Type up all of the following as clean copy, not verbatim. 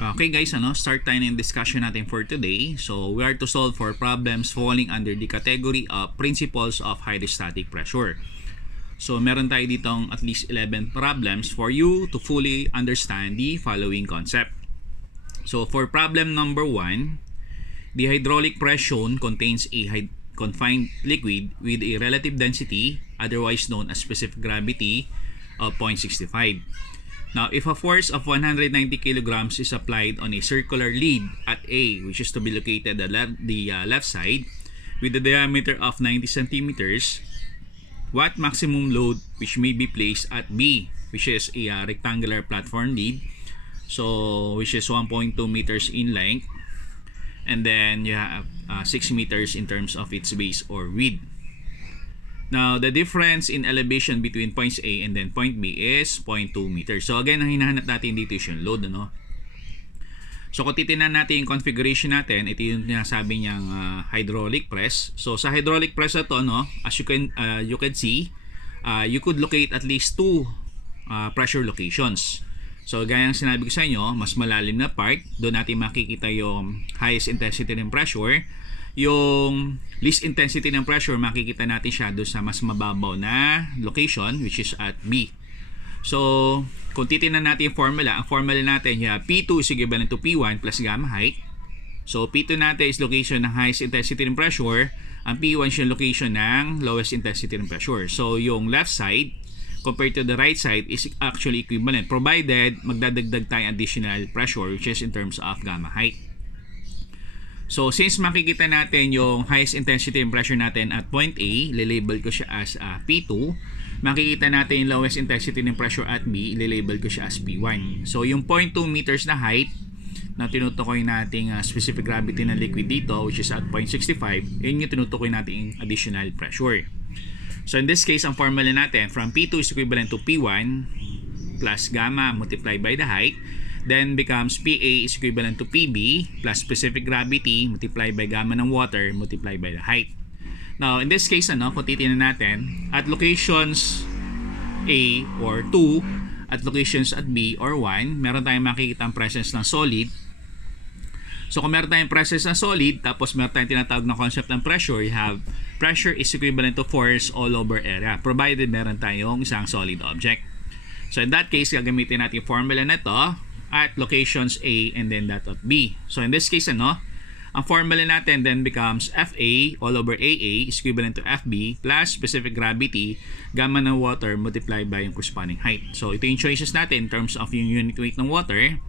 Okay guys, start tayo ng discussion natin for today. So we are to solve for problems falling under the category of Principles of Hydrostatic Pressure. So meron tayo ditong at least 11 problems for you to fully understand the following concept. So for problem number 1, the hydraulic press shown contains a confined liquid with a relative density, otherwise known as specific gravity, of 0.65. Now, if a force of 190 kilograms is applied on a circular lead at A, which is to be located at the left side, with a diameter of 90 centimeters, what maximum load which may be placed at B, which is a rectangular platform lead, so which is 1.2 meters in length, and then you have 6 meters in terms of its base or width. Now, the difference in elevation between points A and then point B is 0.2 meters. So again, ang hinahanap natin dito is yung load, So kung titingnan natin yung configuration natin, ito yung sinasabi niyang hydraulic press. So sa hydraulic press na to, as you can see, you could locate at least 2 pressure locations. So gaya ng sinabi ko sa inyo, mas malalim na part, doon natin makikita yung highest intensity ng pressure. Yung least intensity ng pressure, makikita natin siya doon sa mas mababaw na location, which is at B. So kung titingnan natin yung formula, ang formula natin, P2 is equivalent to P1 plus gamma height. So P2 natin is location ng highest intensity ng pressure, ang P1 is yung location ng lowest intensity ng pressure. So yung left side compared to the right side is actually equivalent, provided magdadagdag tayo additional pressure, which is in terms of gamma height. So since makikita natin yung highest intensity and pressure natin at point A, lilabel ko siya as P2. Makikita natin yung lowest intensity ng pressure at B, lilabel ko siya as P1. So yung 0.2 meters na height na tinutukoy nating specific gravity ng liquid dito, which is at 0.65, yun yung tinutukoy nating additional pressure. So in this case, ang formula natin from P2 is equivalent to P1 plus gamma multiplied by the height. Then becomes PA is equivalent to PB plus specific gravity multiplied by gamma ng water multiplied by the height. Now, in this case, kung titingnan natin, at locations A or 2, at locations at B or 1, meron tayong makikita ang presence ng solid. So, kung meron tayong presence ng solid, tapos meron tayong tinatawag na concept ng pressure, you have pressure is equivalent to force all over area, provided meron tayong isang solid object. So, in that case, gagamitin natin yung formula na to at locations A and then that of B. So in this case, ang formula natin then becomes FA all over AA is equivalent to FB plus specific gravity gamma ng water multiplied by yung corresponding height. So ito yung choices natin in terms of yung unit weight ng water.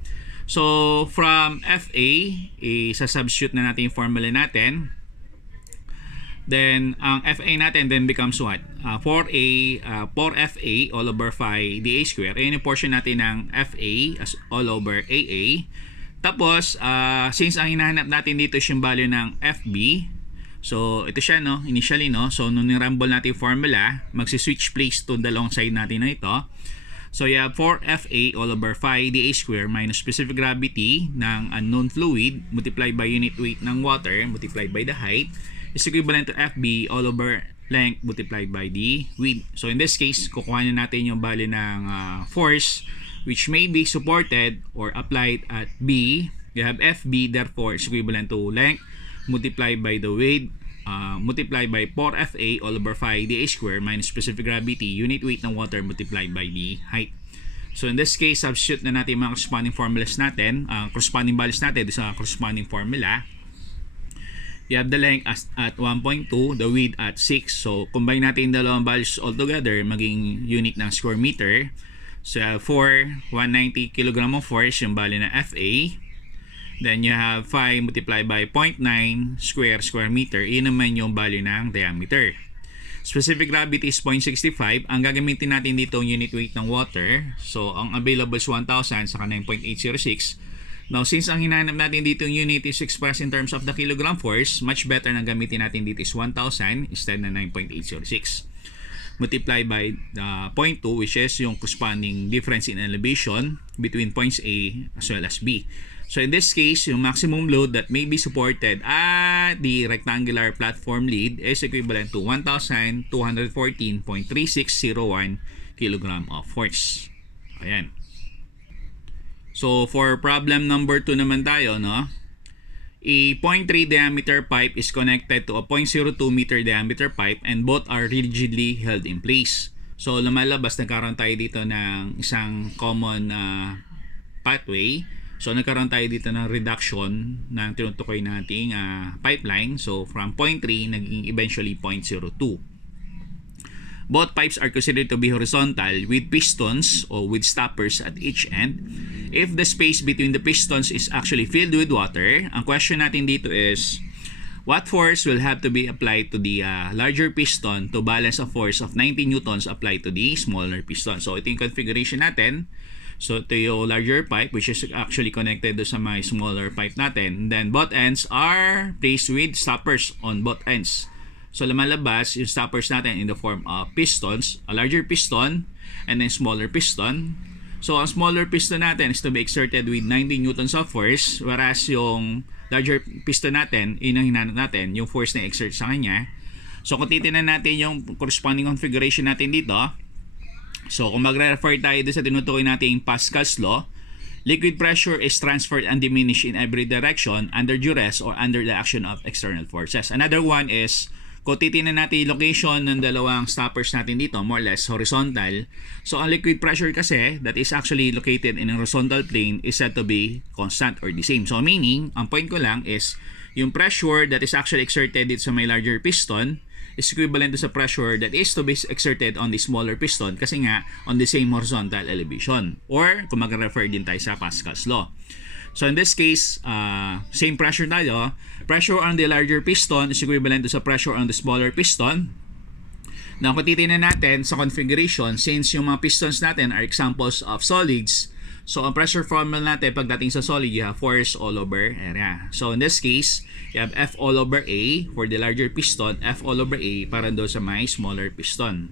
So from FA, isa-substitute na natin yung formula natin. Then ang FA natin then becomes what? 4FA all over 5 dA square. Ayan yung portion natin ng FA as all over AA. Tapos, since ang hinahanap natin dito is yung value ng FB, so ito siya, initially, so nung nirumble natin yung formula, magsi-switch place to dalawang side natin na ito. So you have 4FA all over 5 dA square minus specific gravity ng unknown fluid multiplied by unit weight ng water multiplied by the height is equivalent to FB all over length multiplied by the width. So in this case, kukuha na natin yung value ng force which may be supported or applied at B. You have FB, therefore is equivalent to length multiplied by the width multiplied by 4FA all over 5 dA square minus specific gravity unit weight ng water multiplied by the height. So in this case, substitute na natin mga corresponding formulas natin, corresponding values natin sa corresponding formula. You have the length at 1.2, the width at 6. So, combine natin yung dalawang values all together, maging unit ng square meter. So, you have 190 kg of force, yung value ng FA. Then, you have 5 multiplied by 0.9 square meter. Yun naman yung value ng diameter. Specific gravity is 0.65. Ang gagamitin natin dito yung unit weight ng water. So, ang available is 1,000 saka 9.806. Now, since ang hinahanap natin dito yung unit is expressed in terms of the kilogram force, much better na gamitin natin dito is 1,000 instead na 9.806. Multiply by 0.2, which is yung corresponding difference in elevation between points A as well as B. So in this case, yung maximum load that may be supported at the rectangular platform lead is equivalent to 1,214.3601 kg of force. Ayan. So for problem number 2 naman tayo, no? A 0.3 diameter pipe is connected to a 0.02 meter diameter pipe and both are rigidly held in place. So lumalabas, nagkaroon tayo dito ng isang common pathway. So nagkaroon tayo dito ng reduction ng tinutukoy nating pipeline. So from 0.3 naging eventually 0.02. Both pipes are considered to be horizontal with pistons or with stoppers at each end. If the space between the pistons is actually filled with water, ang question natin dito is, what force will have to be applied to the larger piston to balance a force of 90 newtons applied to the smaller piston? So ito yung configuration natin. So ito yung larger pipe which is actually connected to sa my smaller pipe natin. And then both ends are placed with stoppers on both ends. So lumalabas yung stoppers natin in the form of pistons, a larger piston and then smaller piston. So ang smaller piston natin is to be exerted with 90 newtons of force, whereas yung larger piston natin, hinanap natin yung force na exert sa kanya. So kung titingnan natin yung corresponding configuration natin dito, so kung magre-refer tayo dito sa tinutukoy natin Pascal's law, liquid pressure is transferred and diminished in every direction under duress or under the action of external forces. Another one is, kung titingnan natin yung location ng dalawang stoppers natin dito, more or less horizontal. So ang liquid pressure kasi that is actually located in a horizontal plane is said to be constant or the same. So meaning, ang point ko lang is, yung pressure that is actually exerted dito sa may larger piston is equivalent to sa pressure that is to be exerted on the smaller piston kasi nga on the same horizontal elevation. Or kung mag-refer din tayo sa Pascal's law. So in this case, same pressure tayo. Pressure on the larger piston is equivalent to sa pressure on the smaller piston. Now kung titingnan natin sa configuration, since yung mga pistons natin are examples of solids, so ang pressure formula natin pagdating sa solid, you have force all over area. So in this case, you have F all over A for the larger piston, F all over A para doon sa may smaller piston.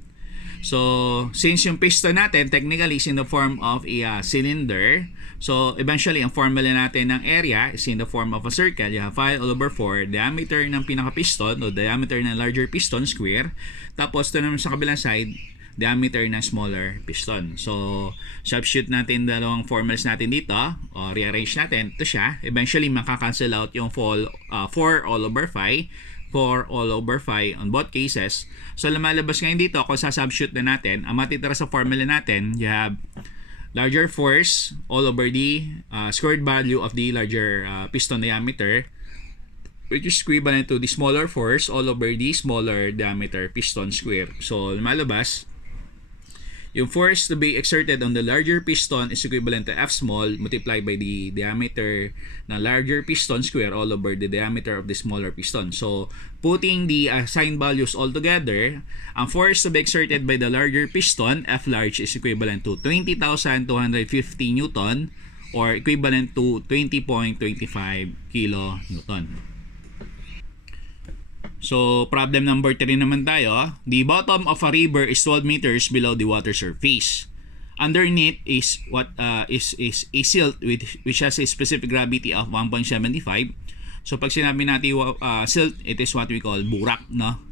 So since yung piston natin technically is in the form of a cylinder, so eventually ang formula natin ng area is in the form of a circle. You have pi all over 4, diameter ng pinaka-piston o diameter ng larger piston square. Tapos ito naman sa kabilang side, diameter ng smaller piston. So substitute natin dalawang formulas natin dito o rearrange natin. Ito siya. Eventually makakancel out yung 4 all over 5. 4 all over 5 on both cases. So lumalabas ngayon dito, kung sa-substitute na natin, ang matitira sa formula natin, you have larger force all over the squared value of the larger piston diameter, which is equivalent to the smaller force all over the smaller diameter piston square. So lumalabas, yung force to be exerted on the larger piston is equivalent to F small multiplied by the diameter na larger piston square all over the diameter of the smaller piston. So, putting the assigned values all together, ang force to be exerted by the larger piston, F large, is equivalent to 20,250 Newton or equivalent to 20.25 kilonewton. So, problem number 3 naman tayo. The bottom of a river is 12 meters below the water surface. Underneath is what is a silt which has a specific gravity of 1.75. So, pag sinabi natin silt, it is what we call burak, no?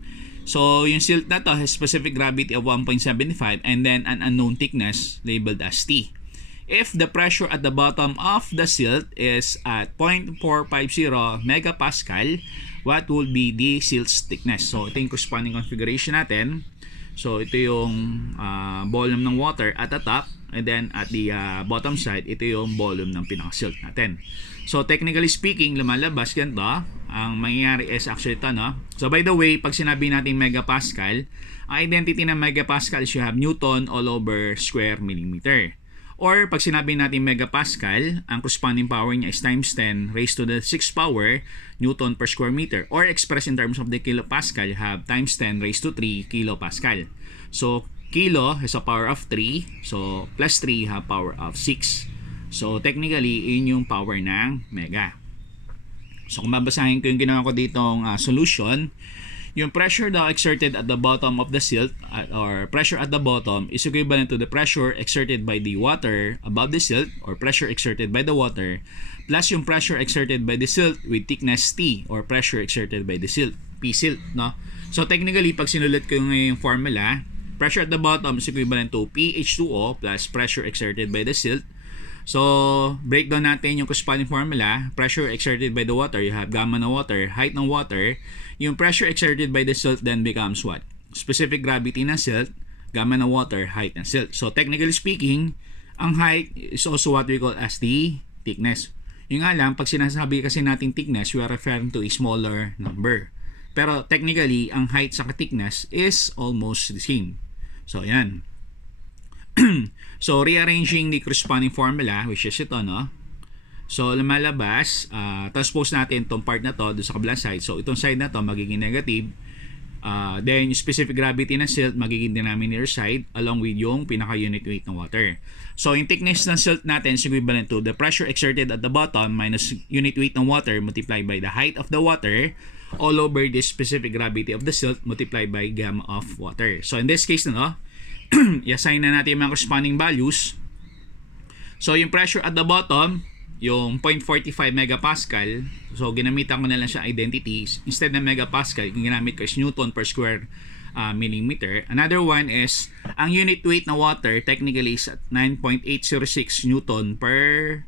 So, yung silt na to has specific gravity of 1.75 and then an unknown thickness labeled as T. If the pressure at the bottom of the silt is at 0.450 megapascal, what would be the silt's thickness? So, ito yung corresponding configuration natin. So, ito yung volume ng water at the top. And then, at the bottom side, ito yung volume ng pinaka-silt natin. So, technically speaking, lumalabas ganito. Ang mangyayari is actually ito, no? So, by the way, pag sinabi natin megapascal, ang identity ng megapascal is you have Newton all over square millimeter. Or pag sinabi natin megapascal, ang corresponding power niya is times 10 raised to the 6th power Newton per square meter. Or expressed in terms of the kilopascal, you have times 10 raised to 3 kilopascal. So, kilo has a power of 3. So, plus 3 you have power of 6. So, technically, yun yung power ng mega. So, kung babasahin ko yung ginawa ko ditong solution, yung pressure daw exerted at the bottom of the silt or pressure at the bottom is equivalent to the pressure exerted by the water above the silt or pressure exerted by the water plus yung pressure exerted by the silt with thickness T or pressure exerted by the silt, P silt, no? So technically, pag sinulat ko yung formula, pressure at the bottom is equivalent to PH2O plus pressure exerted by the silt. So, breakdown natin yung corresponding formula. Pressure exerted by the water, you have gamma ng water, height ng water. Yung pressure exerted by the silt then becomes what? Specific gravity ng silt, gamma ng water, height ng silt. So, technically speaking, ang height is also what we call as the thickness. Yung nga lang, pag sinasabi kasi natin thickness, we are referring to a smaller number. Pero technically, ang height sa thickness is almost the same. So, yan. So, rearranging the corresponding formula, which is ito, no? So, lumalabas, transpose natin itong part na to doon sa kabilang side. So, itong side na to magiging negative. Then, yung specific gravity ng silt magiging denominator side along with yung pinaka-unit weight ng water. So, yung thickness ng silt natin is equivalent to the pressure exerted at the bottom minus unit weight ng water multiplied by the height of the water all over the specific gravity of the silt multiplied by gamma of water. So, in this case na, no? I-assign na natin yung mga corresponding values. So, yung pressure at the bottom, yung 0.45 megapascal. So, ginamitan ko na lang siya identities. Instead ng megapascal, yung ginamit ko is Newton per square millimeter. Another one is, ang unit weight ng water technically is at 9.806 Newton per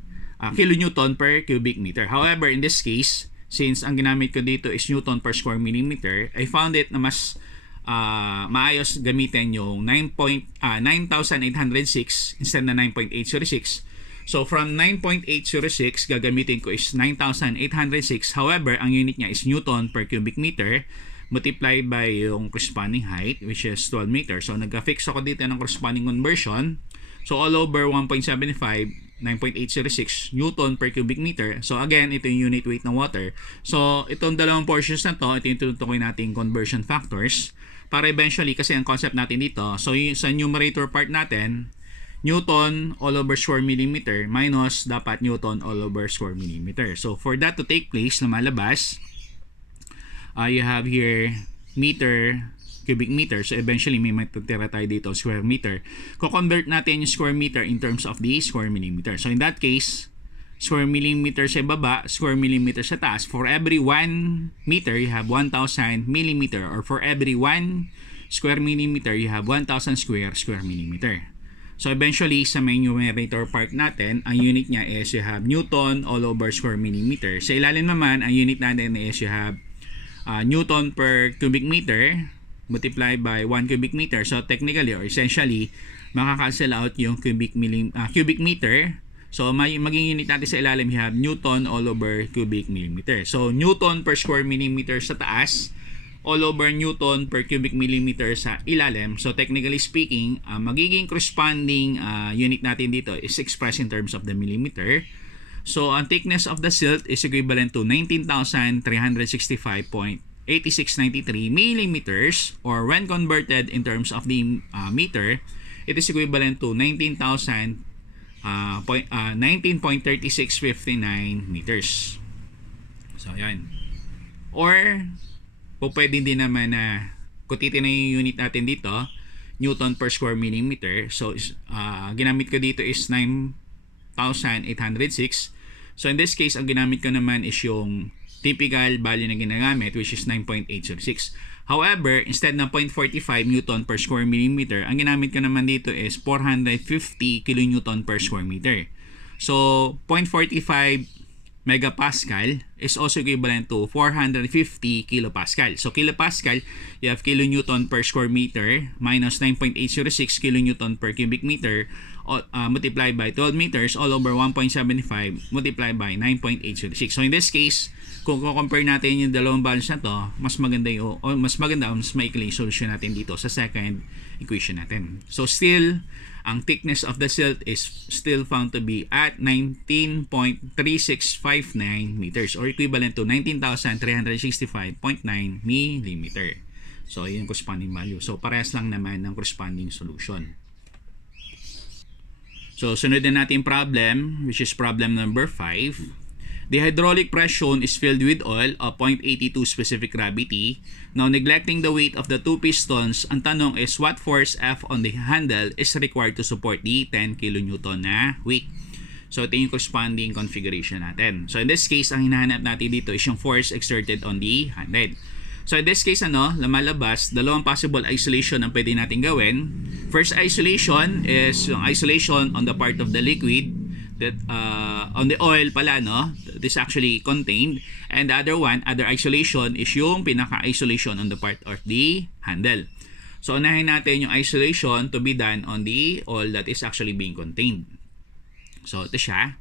kilonewton per cubic meter. However, in this case, since ang ginamit ko dito is Newton per square millimeter, I found it na mas maayos gamitin yung 9,806 instead na 9.806. So from 9.806 gagamitin ko is 9,806. However, ang unit niya is Newton per cubic meter multiplied by yung corresponding height which is 12 meters. So nagka-fix ako dito ng corresponding conversion. So all over 1.75 9.806 Newton per cubic meter. So again, ito yung unit weight ng water. So itong dalawang portions na to, ito yung tutukoy nating conversion factors para eventually, kasi ang concept natin dito, so sa numerator part natin, Newton all over square millimeter minus dapat Newton all over square millimeter. So for that to take place, lumalabas, you have here meter, cubic meter. So eventually may matutira tayo dito square meter. Ko-convert natin yung square meter in terms of the square millimeter. So in that case, square millimeter sa baba, square millimeter sa taas. For every 1 meter, you have 1,000 millimeter. Or for every 1 square millimeter, you have 1,000 square millimeter. So eventually, sa main numerator part natin, ang unit niya is you have Newton all over square millimeter. Sa ilalim naman, ang unit natin is you have Newton per cubic meter multiplied by 1 cubic meter. So technically or essentially, makakancel out yung cubic meter. So maging unit natin sa ilalim, you have Newton all over cubic millimeter. So Newton per square millimeter sa taas, all over Newton per cubic millimeter sa ilalim. So technically speaking, magiging corresponding unit natin dito is expressed in terms of the millimeter. So ang thickness of the silt is equivalent to 19,365.8693 millimeters, or when converted in terms of the meter, it is equivalent to 19.3659 meters. So yan. Or pwede din naman na kutitin na yung unit natin dito, Newton per square millimeter. So ginamit ko dito is 9,806. So in this case, ang ginamit ko naman is yung typical value na ginagamit, which is 9.806. However, instead na 0.45 Newton per square millimeter, ang ginamit ko naman dito is 450 kilonewton per square meter. So 0.45 megapascal is also equivalent to 450 kilopascal. So kilopascal, you have kilonewton per square meter minus 9.806 kilonewton per cubic meter multiplied by 12 meters all over 1.75 multiplied by 9.806. So in this case, kung compare natin yung dalawang values na to, mas maganda mas maikli yung solution natin dito sa second equation natin. So still, ang thickness of the silt is still found to be at 19.3659 meters or equivalent to 19,365.9 millimeter. So yun yung corresponding value. So parehas lang naman ng corresponding solution. So sunod na natin problem, which is problem number 5. The hydraulic press shown is filled with oil of 0.82 specific gravity. Now, neglecting the weight of the two pistons, ang tanong is what force F on the handle is required to support the 10 kilonewton na weight. So, ito yung corresponding configuration natin. So, in this case, ang hinahanap natin dito is yung force exerted on the handle. So, in this case, lumalabas, dalawang possible isolation ang pwede natin gawin. First isolation is yung isolation on the part of the liquid. that on the oil pala, no, this actually contained, and the other one, other isolation, is yung pinaka-isolation on the part of the handle. So unahin natin yung isolation to be done on the oil that is actually being contained. So ito siya.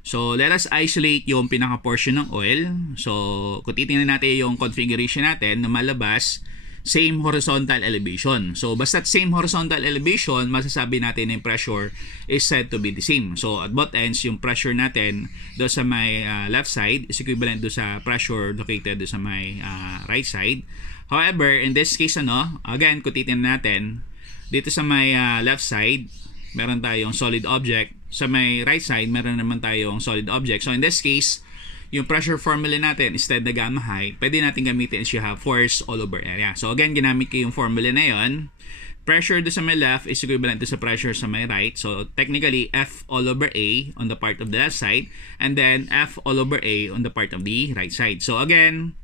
So let us isolate yung pinaka-portion ng oil. So kung titingnan natin yung configuration natin na malabas, same horizontal elevation. So basta same horizontal elevation, masasabi natin na yung pressure is said to be the same. So at both ends, yung pressure natin do sa may left side is equivalent do sa pressure located do sa may right side. However, in this case, again, kung titingnan natin, dito sa may left side, meron tayong solid object. Sa may right side, meron naman tayong solid object. So in this case, yung pressure formula natin, instead na gamma high, pwede natin gamitin is you have force all over area. So again, ginamit ko yung formula na yon. Pressure do sa may left is equivalent to sa pressure sa may right. So technically, F all over A on the part of the left side, and then F all over A on the part of the right side. So again,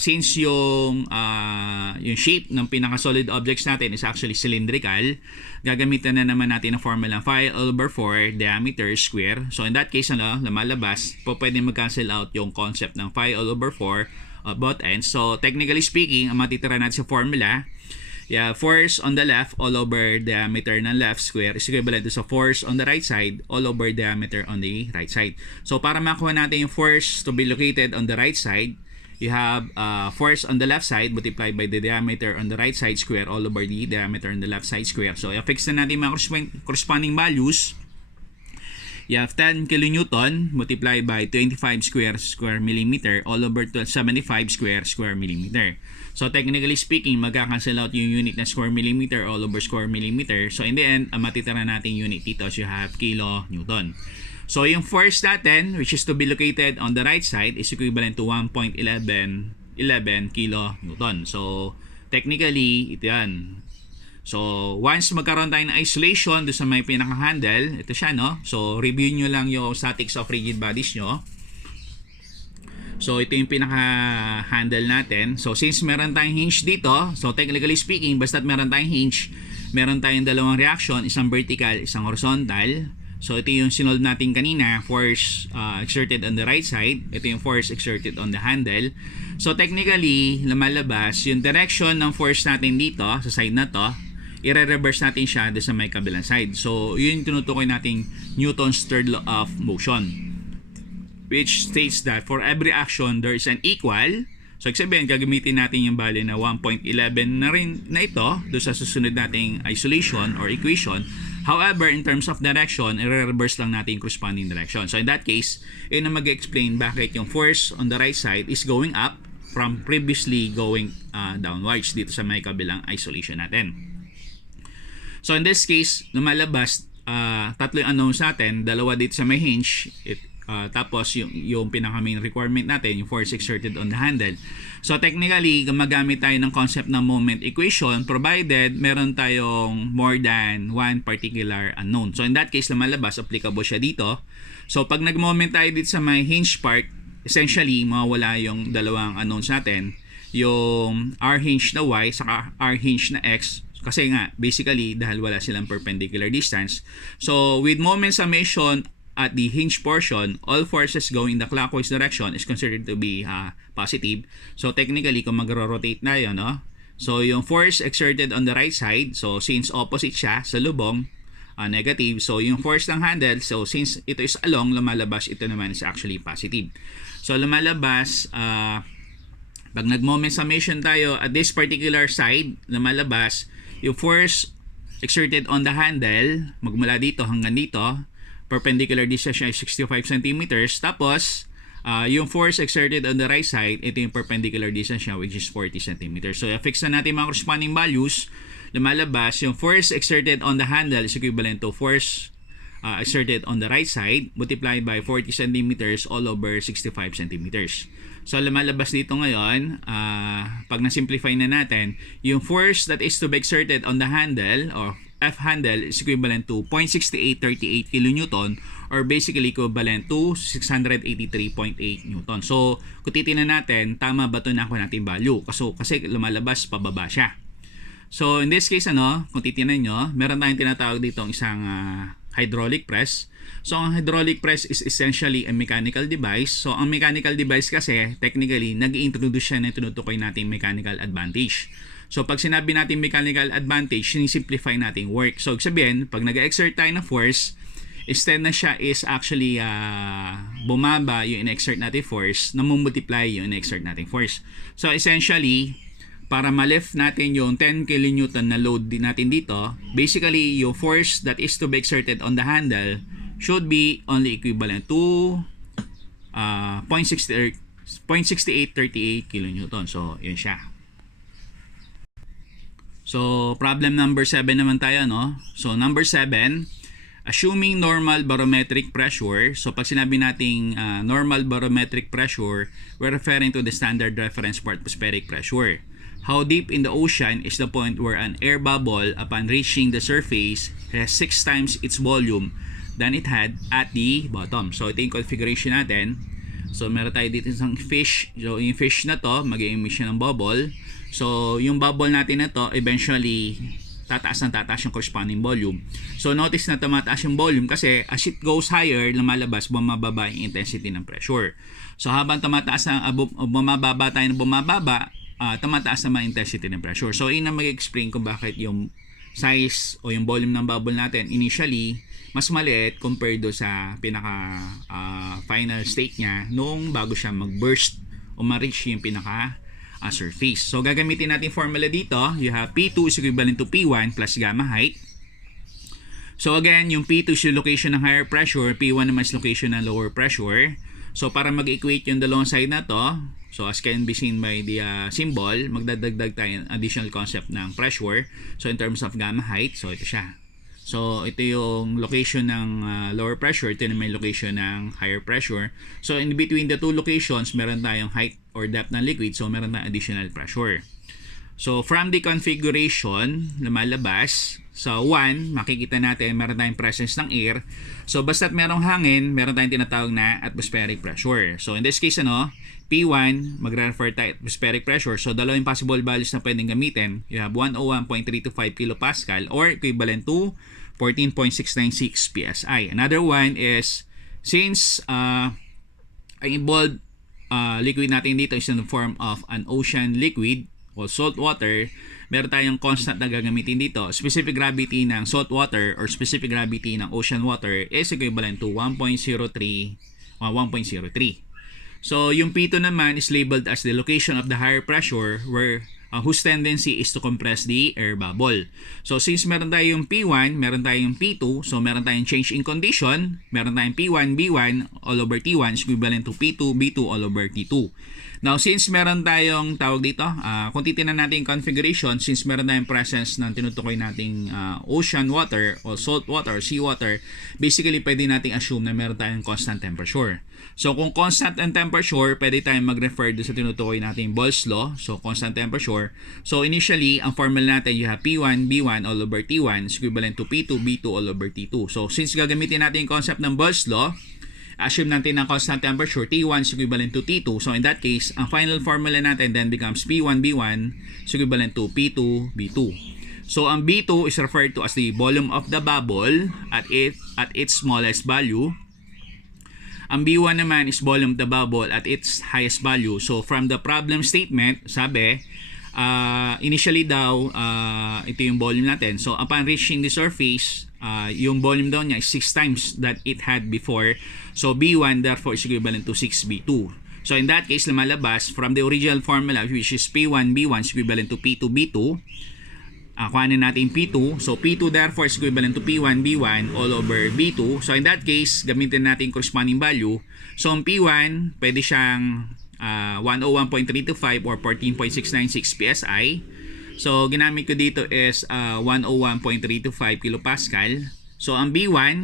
since yung shape ng pinaka-solid objects natin is actually cylindrical, gagamitan na naman natin ang formula phi all over 4 diameter square. So in that case, lumalabas, pwede mag-cancel out yung concept ng phi all over 4 both ends. So technically speaking, ang matitira natin sa formula, force on the left all over diameter ng left square is equivalent to sa force on the right side all over diameter on the right side. So para makuha natin yung force to be located on the right side, you have force on the left side multiplied by the diameter on the right side square all over the diameter on the left side square. So i-fix na natin mga corresponding values. You have 10 kilonewton multiplied by 25 square millimeter all over 75 square millimeter. So technically speaking, magka-cancel out yung unit na square millimeter all over square millimeter. So in the end, ang matitira natin unit dito, so you have kilonewton. So yung force natin, which is to be located on the right side, is equivalent to 1.11 kilonewton. So technically, ito yan. So once magkaroon tayo ng isolation doon sa may pinaka-handle, ito siya, no? So review nyo lang yung statics of rigid bodies nyo. So ito yung pinaka-handle natin. So since meron tayong hinge dito, so technically speaking, basta't meron tayong hinge, meron tayong dalawang reaction, isang vertical, isang horizontal. So ito yung sinolve natin kanina, force exerted on the right side. Ito yung force exerted on the handle. So technically, lumalabas yung direction ng force natin dito sa side na to, i-reverse natin siya doon sa may kabilang side. So yun yung tinutukoy nating Newton's third law of motion, which states that for every action there is an equal. So sabihin, gagamitin natin yung value na 1.11 na rin na ito doon sa susunod nating isolation or equation. However, in terms of direction, i-reverse lang natin yung corresponding direction. So in that case, yun na mag-explain bakit yung force on the right side is going up from previously going downwards dito sa may kabilang isolation natin. So in this case, lumalabas tatlo yung unknowns natin, dalawa dito sa may hinge, tapos yung pinaka main requirement natin, yung force exerted on the handle. So technically, gumagamit tayo ng concept ng moment equation provided meron tayong more than one particular unknown. So in that case, lumalabas, applicable siya dito. So pag nag-moment tayo dito sa may hinge part, essentially, mawawala yung dalawang unknowns natin, yung R hinge na Y saka R hinge na X. Kasi nga, basically, dahil wala silang perpendicular distance. So with moment summation at the hinge portion, all forces going in the clockwise direction is considered to be positive. So technically, kung magro-rotate na yun, no? So yung force exerted on the right side, so since opposite siya sa lubong, negative. So yung force ng handle, so since ito is along, lumalabas, ito naman is actually positive. So lumalabas, pag nag-moment summation tayo at this particular side, lumalabas, yung force exerted on the handle, magmula dito hanggang dito, perpendicular distance siya is 65 centimeters. Tapos, yung force exerted on the right side, ito yung perpendicular distance niya, which is 40 centimeters. So, i-fix na natin mga corresponding values. Lumalabas, yung force exerted on the handle is equivalent to force exerted on the right side multiplied by 40 centimeters all over 65 centimeters. So, lumalabas dito ngayon, pag na-simplify na natin, yung force that is to be exerted on the handle, or F handle, is equivalent to 0.6838 kilonewton, or basically equivalent to 683.8 newton. So, kung titingnan natin, tama ba ito na ako natin value? Kasi lumalabas, pababa siya. So, in this case, kung titingnan nyo, meron tayong tinatawag dito isang hydraulic press. So ang hydraulic press is essentially a mechanical device. So ang mechanical device kasi technically nag-i-introduce siya na tinutukoy nating mechanical advantage. So pag sinabi natin mechanical advantage, sinisimplify natin work. So sabihin, pag nag-exert tayo ng force, instead na siya is actually bumaba yung in-exert natin force, namumultiply yung in-exert natin force. So essentially, para ma-lift natin yung 10 kN na load din natin dito, basically yung force that is to be exerted on the handle should be only equivalent to 0.6838 kN. So yun siya. So problem number 7 naman tayo, no? So number 7, assuming normal barometric pressure. So pag sinabi nating normal barometric pressure, we're referring to the standard reference for atmospheric pressure. How deep in the ocean is the point where an air bubble upon reaching the surface has 6 times its volume than it had at the bottom. So ito yung configuration natin. So meron tayo dito isang fish. So yung fish na to, mag-i-emit siya ng bubble. So yung bubble natin na to, eventually tataas yung corresponding volume. So notice na tumataas yung volume kasi as it goes higher, lumalabas, bumababa yung intensity ng pressure. So habang tumataas bumababa tayo ng bumababa, tumataas naman intensity ng pressure. So yun ang mag-explain kung bakit yung size o yung volume ng bubble natin initially mas maliit compared do sa pinaka final state niya nung bago siya mag-burst o ma-reach yung pinaka surface. So gagamitin natin formula dito. You have P2 is equivalent to P1 plus gamma height. So again, yung P2 is yung location ng higher pressure, P1 naman is location ng lower pressure. So para mag-equate yung dalawang side na to, so as can be seen by the symbol, magdadagdag tayo ng additional concept ng pressure. So in terms of gamma height, so ito siya. So ito yung location ng lower pressure, ito naman yung location ng higher pressure. So in between the two locations, meron tayong height or depth ng liquid, so meron tayong additional pressure. So from the configuration, lumalabas, so 1, makikita natin meron tayong presence ng air. So basta't merong hangin, meron tayong tinatawag na atmospheric pressure. So in this case, P1, magre-refer tayo atmospheric pressure. So dalawang possible values na pwedeng gamitin. You have 101.325 kilopascal or equivalent to 14.696 psi. Another one is, since ang involved liquid natin dito is in the form of an ocean liquid o salt water, meron tayong constant na gagamitin dito. Specific gravity ng salt water or specific gravity ng ocean water is equivalent to 1.03. So yung P2 naman is labeled as the location of the higher pressure where whose tendency is to compress the air bubble. So since meron tayong P1, meron tayong P2, so meron tayong change in condition, meron tayong P1, B1 all over T1 is equivalent to P2, B2 all over T2. Now since meron tayong tawag dito, kung titingnan natin yung configuration, since meron tayong presence ng tinutukoy nating ocean water o salt water or sea water, basically pwede nating assume na meron tayong constant temperature. So kung constant ang temperature, pwede tayong mag-refer doon sa tinutukoy nating Boyle's law. So constant temperature. So initially, ang formula natin, you have P1, B1 all over T1 is equivalent to P2, B2 all over T2. So since gagamitin natin yung concept ng Boyle's law, assume natin ng constant temperature, T1 is equivalent to T2. So in that case, ang final formula natin then becomes P1, B1 is equivalent to P2, B2. So ang B2 is referred to as the volume of the bubble at its smallest value. Ang B1 naman is volume of the bubble at its highest value. So from the problem statement, sabi, initially daw, ito yung volume natin. So upon reaching the surface, yung volume daw niya is 6 times that it had before. So B1 therefore is equivalent to 6B2. So in that case, lumalabas from the original formula which is P1, B1 is equivalent to P2, B2. Kuhanin natin P2. So P2 therefore is equivalent to P1, B1 all over B2. So in that case, gamitin natin corresponding value. So ang P1, pwede siyang 101.325 or 14.696 psi. So ginamit ko dito is 101.325 kilopascal. So ang B1,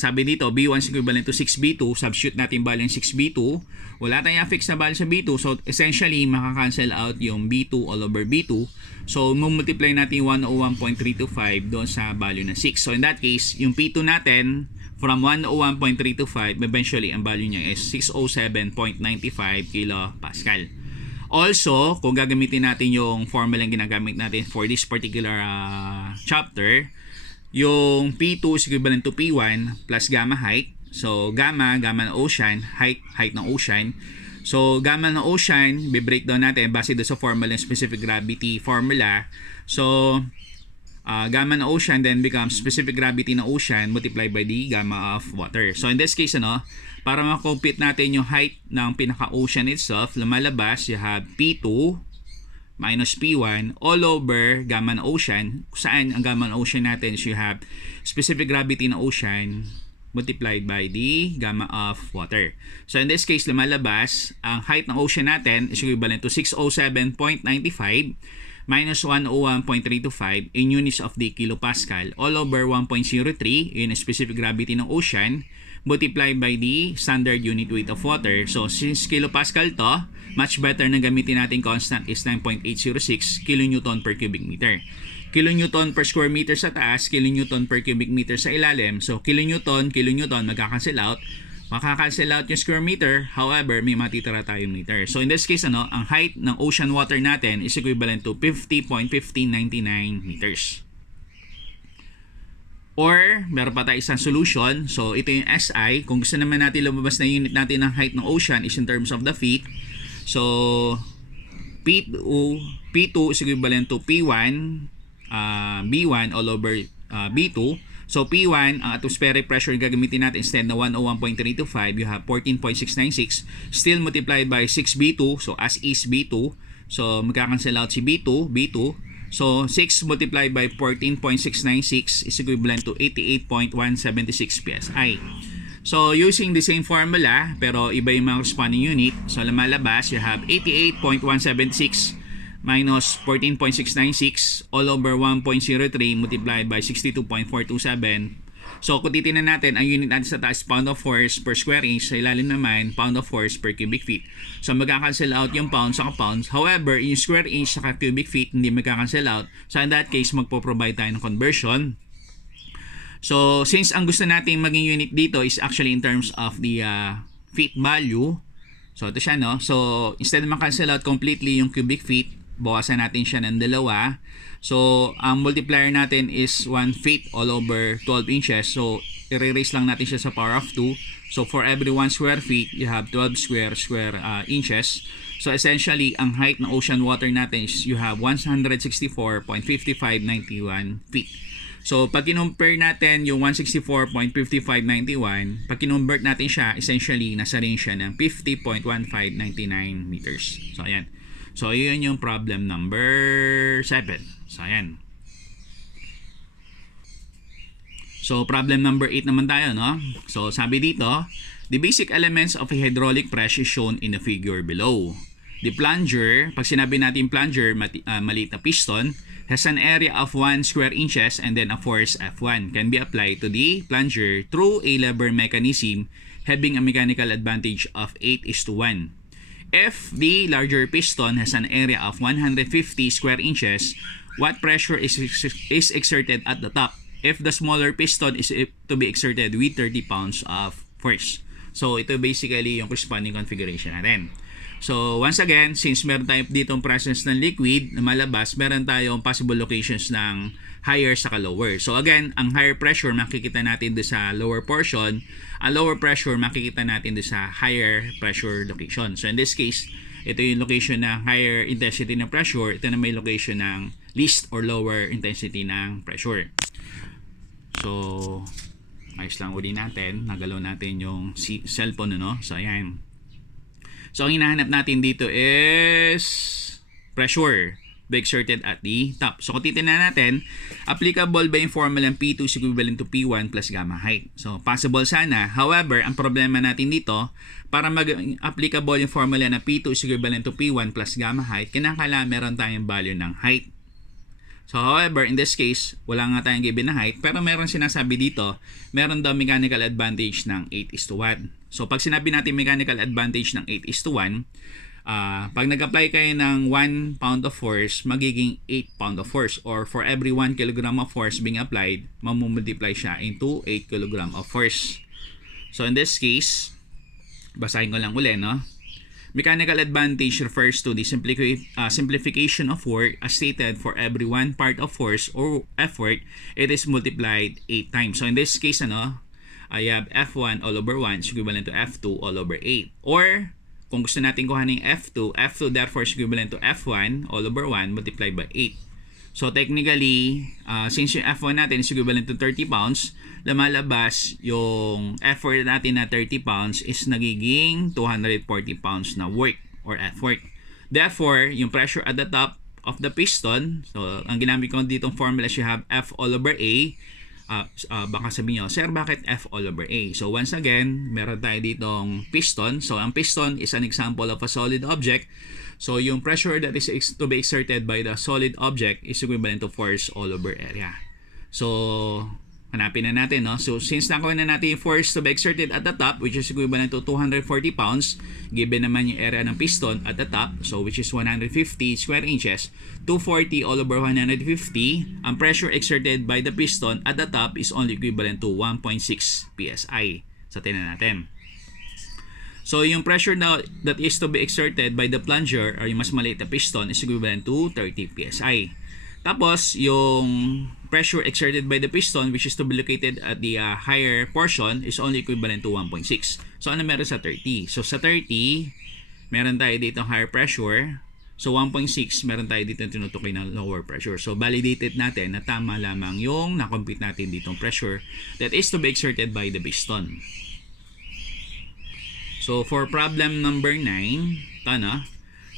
sabi dito, B1 is equivalent to 6B2. Substitute natin value ng 6B2. Wala tayong affix na value sa B2. So essentially, makakancel out yung B2 all over B2. So multiply natin 101.325 doon sa value na 6. So in that case, yung P2 natin from 101.325, eventually ang value niya is 607.95 kilopascal. Also, kung gagamitin natin yung formula yung ginagamit natin for this particular chapter, yung P2 is equivalent to P1 plus gamma height. So, gamma ng ocean, height ng ocean. So, gamma ng ocean, be-breakdown natin base doon sa formula ng specific gravity formula. So, gamma ng ocean then becomes specific gravity ng ocean multiplied by the gamma of water. So, in this case, para ma-compute natin yung height ng pinaka-ocean itself, lumalabas, you have P2 minus P1 all over gamma ng ocean. Saan ang gamma ng ocean natin is you have specific gravity ng ocean multiplied by the gamma of water. So in this case, lumalabas, ang height ng ocean natin is equivalent to 607.95 minus 101.325 in units of the kilopascal all over 1.03 in specific gravity ng ocean multiplied by the standard unit weight of water. So since kilopascal to, much better na gamitin natin constant is 9.806 kilonewton per cubic meter. Kilonewton per square meter sa taas, kilonewton per cubic meter sa ilalim. So kilonewton, magkakancel out. Makakancel out yung square meter, however, may matitira tayong meter. So in this case, ang height ng ocean water natin is equivalent to 50.1599 meters. Or, meron pa tayo isang solution. So, ito yung SI. Kung gusto naman natin lumabas na unit natin ng height ng ocean is in terms of the feet. So, P2 is equivalent to P1, B1 all over B2. So, P1, ang atmospheric pressure gagamitin natin instead na 101.325, you have 14.696. Still multiplied by 6B2. So, as is B2. So, magkakancel out si B2. So, 6 multiplied by 14.696 is equivalent to 88.176 PSI. So, using the same formula, pero iba yung mga corresponding unit. So, lumalabas, you have 88.176 minus 14.696 all over 1.03 multiplied by 62.427. So, kung titignan natin, ang unit natin sa taas, pound of force per square inch. Sa ilalim naman, pound of force per cubic feet. So, magkakancel out yung pounds saka pounds. However, yung square inch saka cubic feet, hindi magkakancel out. So, in that case, magpo-provide tayo ng conversion. So, since ang gusto natin maging unit dito is actually in terms of the feet value. So, ito siya, no? So, instead na makancel out completely yung cubic feet, bawasan natin siya ng 2. So, ang multiplier natin is 1 feet all over 12 inches. So, i-erase lang natin siya sa power of 2. So, for every 1 square feet, you have 12 square inches. So, essentially, ang height ng ocean water natin is you have 164.5591 feet. So, pag kinumpare natin yung 164.5591, pag kinumbert natin siya, essentially, nasa range siya ng 50.1599 meters. So, ayan. So, yun yung problem number 7. So, ayan. So, problem number 8 naman tayo, no? So, sabi dito, the basic elements of a hydraulic press is shown in the figure below. The plunger, pag sinabi natin plunger, maliit na piston, has an area of 1 square inches and then a force F1 can be applied to the plunger through a lever mechanism having a mechanical advantage of 8:1. If the larger piston has an area of 150 square inches, what pressure is exerted at the top? If the smaller piston is to be exerted with 30 pounds of force. So, ito basically yung corresponding configuration natin. So, once again, since meron tayo ditong presence ng liquid na malabas, meron tayong possible locations ng higher sa lower. So, again, ang higher pressure makikita natin doon sa lower portion. Ang lower pressure makikita natin doon sa higher pressure location. So, in this case, ito yung location ng higher intensity ng pressure. Ito na may location ng least or lower intensity ng pressure. So, ayos lang uli natin. Nagalaw natin yung cellphone, no? So, ayan. So, ang hinahanap natin dito is pressure be exerted at the top. So, kung titignan natin, applicable ba yung formula ng P2 is equivalent to P1 plus gamma height? So, possible sana. However, ang problema natin dito, para mag-applicable yung formula na P2 is equivalent to P1 plus gamma height, kinakailangan meron tayong value ng height. So, however, in this case, wala nga tayong given na height, pero meron sinasabi dito, meron daw mechanical advantage ng 8:1. So, pag sinabi natin mechanical advantage ng 8:1, pag nag-apply kayo ng 1 pound of force, magiging 8 pound of force. Or for every 1 kilogram of force being applied, mamumultiply siya into 8 kilogram of force. So, in this case, basahin ko lang uli, no? Mechanical advantage refers to the simplification of work as stated for every one part of force or effort, it is multiplied 8 times. So in this case, I have F1 all over 1 is equivalent to F2 all over 8. Or, kung gusto natin kuhanin F2 therefore is equivalent to F1 all over 1 multiplied by 8. So technically, since yung F1 natin is equivalent to 30 pounds, lumalabas yung effort natin na 30 pounds is nagiging 240 pounds na work or effort. Therefore, yung pressure at the top of the piston, so ang ginamit ko ditong formula is you have F all over A. Baka sabihin nyo, sir, bakit F all over A? So once again, meron tayo ditong piston. So ang piston is an example of a solid object. So yung pressure that is to be exerted by the solid object is equivalent to force all over area. So hanapin na natin, no? So since nakuha na natin yung force to be exerted at the top, which is equivalent to 240 pounds, given naman yung area ng piston at the top, so which is 150 square inches, 240 all over 150, ang pressure exerted by the piston at the top is only equivalent to 1.6 psi. So tingnan natin. So yung pressure now that is to be exerted by the plunger or yung mas maliit na piston is equivalent to 30 psi. Tapos yung pressure exerted by the piston which is to be located at the higher portion is only equivalent to 1.6. So ano meron sa 30? So sa 30, meron tayo dito higher pressure. So 1.6, meron tayo dito tinutukoy na lower pressure. So validated natin na tama lamang yung na-compute natin ditong pressure that is to be exerted by the piston. So for problem number 9,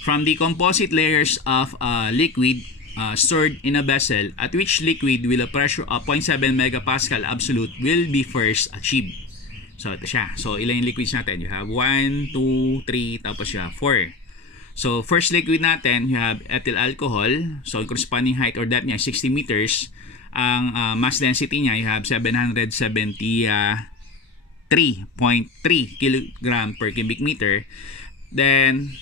from the composite layers of liquid stored in a vessel at which liquid will a pressure of 0.7 megapascal absolute will be first achieved. So ito siya. So ilan yung liquids natin? You have 1, 2, 3, tapos you have 4. So first liquid natin, you have ethyl alcohol. So corresponding height or depth niya 60 meters. Ang mass density niya, you have 3.3 kg per cubic meter. Then,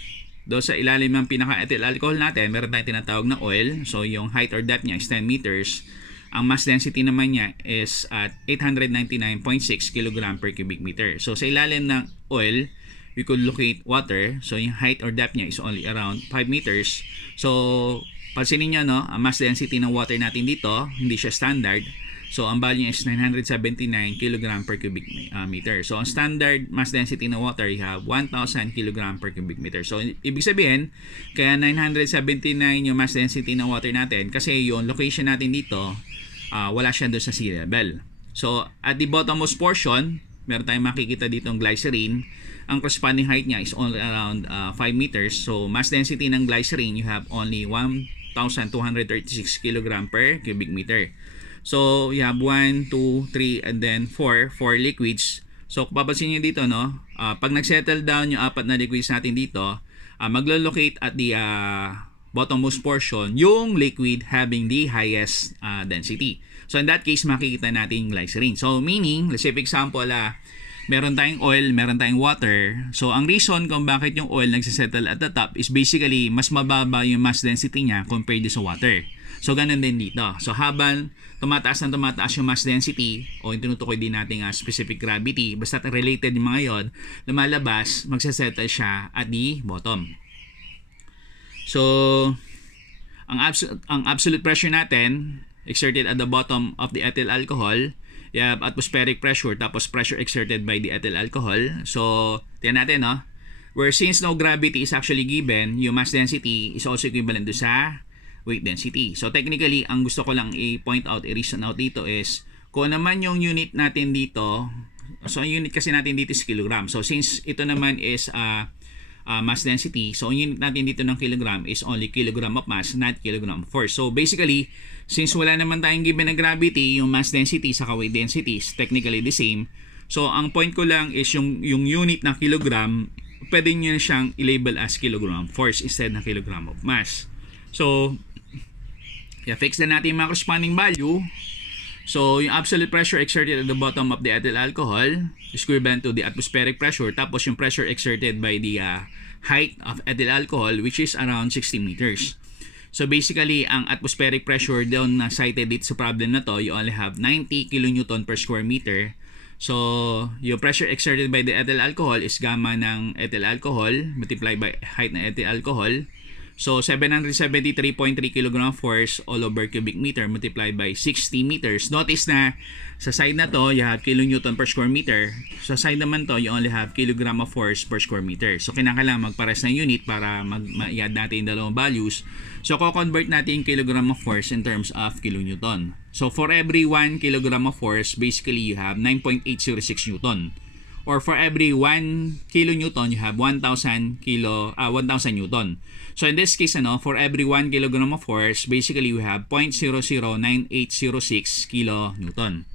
do sa ilalim ng pinaka-ethyl alcohol natin, meron tayong tinatawag na oil. So, yung height or depth niya is 10 meters. Ang mass density naman niya is at 899.6 kg per cubic meter. So, sa ilalim ng oil, we could locate water. So, yung height or depth niya is only around 5 meters. So, pansinin nyo, no, ang mass density ng water natin dito, hindi siya standard. So, ang value niya is 979 kg per cubic meter. So, ang standard mass density ng water, you have 1,000 kg per cubic meter. So, ibig sabihin, kaya 979 yung mass density ng water natin kasi yung location natin dito, wala siya doon sa sea level. So, at the bottommost portion, meron tayong makikita dito ng glycerine. Ang corresponding height niya is only around 5 meters. So, mass density ng glycerine, you have only 1,236 kg per cubic meter. So, you have 1, 2, 3, and then 4 liquids. So, kung papansin nyo dito, no, pag nag-settle down yung 4 na liquids natin dito, maglo-locate at the bottommost portion yung liquid having the highest density. So, in that case, makikita natin yung glycerine. So, meaning, let's say, for example, meron tayong oil, meron tayong water. So, ang reason kung bakit yung oil nagsisettle at the top is basically, mas mababa yung mass density niya compared sa water. So, ganun din dito. So, habang tumataas yung mass density o yung tinutukoy din natin specific gravity, basta related yung mga yun, lumalabas, magsasettle siya at the bottom. So, ang absolute pressure natin, exerted at the bottom of the ethyl alcohol, you have atmospheric pressure, tapos pressure exerted by the ethyl alcohol. So, tingnan natin, no? Where since no gravity is actually given, yung mass density is also equivalent to sa weight density. So technically, ang gusto ko lang i-point out, i-reason out dito is, kung naman yung unit natin dito, so ang unit kasi natin dito is kilogram. So since ito naman is mass density, so ang unit natin dito ng kilogram is only kilogram of mass, not kilogram of force. So basically, since wala naman tayong given na gravity, yung mass density sa weight density is technically the same. So ang point ko lang is yung unit ng kilogram, pwede nyo siyang i-label as kilogram of force instead ng kilogram of mass. So, fix na natin yung mga corresponding value. So, yung absolute pressure exerted at the bottom of the ethyl alcohol is equivalent to the atmospheric pressure. Tapos yung pressure exerted by the height of ethyl alcohol, which is around 60 meters. So, basically, ang atmospheric pressure doon na cited dito sa problem na to, you only have 90 kN per square meter. So, yung pressure exerted by the ethyl alcohol is gamma ng ethyl alcohol multiplied by height ng ethyl alcohol. So, 773.3 kg force all over cubic meter multiplied by 60 meters. Notice na sa side na to, you have kilonewton per square meter. Sa side naman to, you only have kilogram of force per square meter. So, kinakailangan magpares ng unit para ma-add natin yung dalawang values. So, ko-convert natin yung kilogram of force in terms of kilonewton. So, for every 1 kilogram of force, basically you have 9.806 newton. Or for every 1 kilonewton, you have 1,000 newton. So in this case, for every 1 kilogram of force, basically we have 0.009806 kilonewton.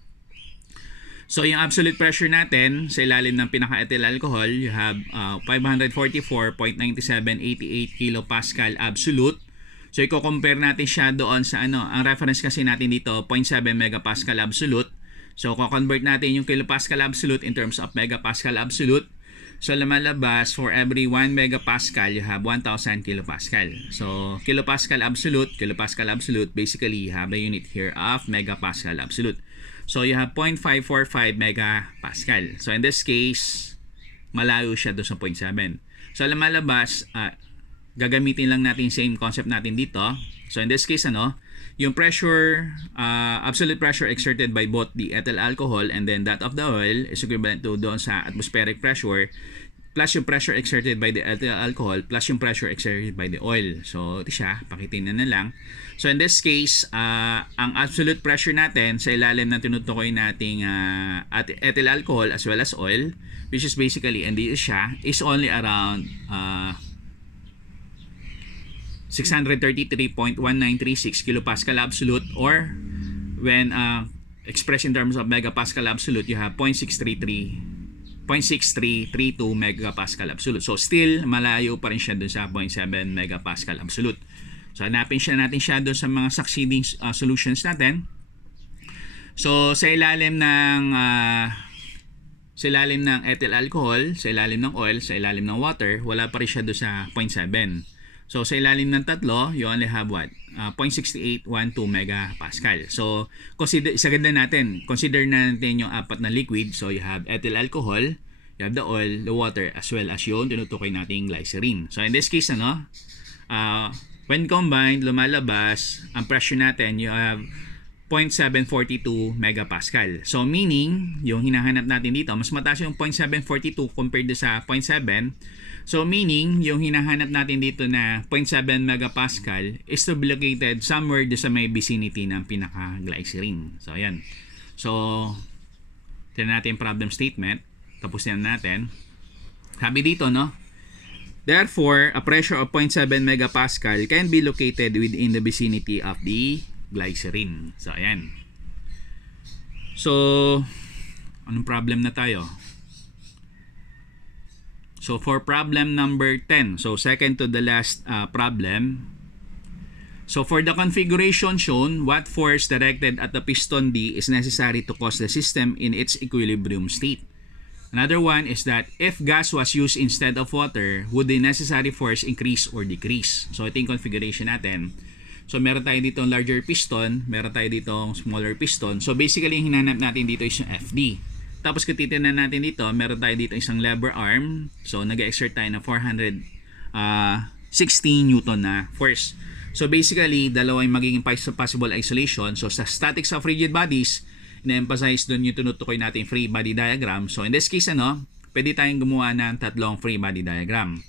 So yung absolute pressure natin sa ilalim ng pinaka-ethyl alcohol, you have 544.9788 kilopascal absolute. So i-compare natin siya doon sa ang reference kasi natin dito 0.7 megapascal absolute. So ko-convert natin yung kilopascal absolute in terms of megapascal absolute. So lumalabas for every 1 megapascal you have 1000 kilopascal. So kilopascal absolute, basically you have a unit here of megapascal absolute. So you have 0.545 megapascal. So in this case, malayo siya doon sa 0.7. So lumalabas, gagamitin lang natin same concept natin dito. So in this case, yung pressure, absolute pressure exerted by both the ethyl alcohol and then that of the oil is equivalent to doon sa atmospheric pressure plus yung pressure exerted by the ethyl alcohol plus yung pressure exerted by the oil. So ito siya, pakitingnan na lang. So in this case, ang absolute pressure natin sa ilalim ng tinutukoy nating ethyl alcohol as well as oil, which is basically, and this siya, is only around 633.1936 kilopascal absolute, or when expressed in terms of megapascal absolute, you have 0.6332 megapascal absolute. So still malayo pa rin siya dun sa 0.7 megapascal absolute. So hanapin natin siya dun sa mga succeeding solutions natin. So sa ilalim ng ethyl alcohol, sa ilalim ng oil, sa ilalim ng water, wala pa rin siya dun sa 0.7. So sa ilalim ng tatlo, you only have what? 0.6812 megapascal. So isaganda natin, consider natin yung apat na liquid. So you have ethyl alcohol, you have the oil, the water, as well as yung tinutukoy nating glycerin. So in this case, when combined, lumalabas, ang pressure natin, you have 0.742 megapascal. So meaning, yung hinahanap natin dito, mas mataas yung 0.742 compared sa 0.7. So meaning, yung hinahanap natin dito na 0.7 megapascal is to be located somewhere sa may vicinity ng pinaka-glycerin. So ayan. So, tignan natin problem statement. Tapos na natin. Sabi dito, therefore, a pressure of 0.7 megapascal can be located within the vicinity of the glycerin. So ayan. So, anong problem na tayo? So for problem number 10, so second to the last problem. So for the configuration shown, what force directed at the piston D is necessary to cause the system in its equilibrium state? Another one is that if gas was used instead of water, would the necessary force increase or decrease? So ito yung configuration natin. So meron tayo dito larger piston, meron tayo dito smaller piston. So basically yung hinanap natin dito is yung FD. Tapos kung titignan natin dito, meron tayo dito isang lever arm. So nag-exert tayo ng 416 Newton na force. So basically, dalawa yung magiging possible isolation. So sa statics of rigid bodies, na-emphasize doon yung tinutukoy natin free body diagram. So in this case, pwede tayong gumawa ng tatlong free body diagram.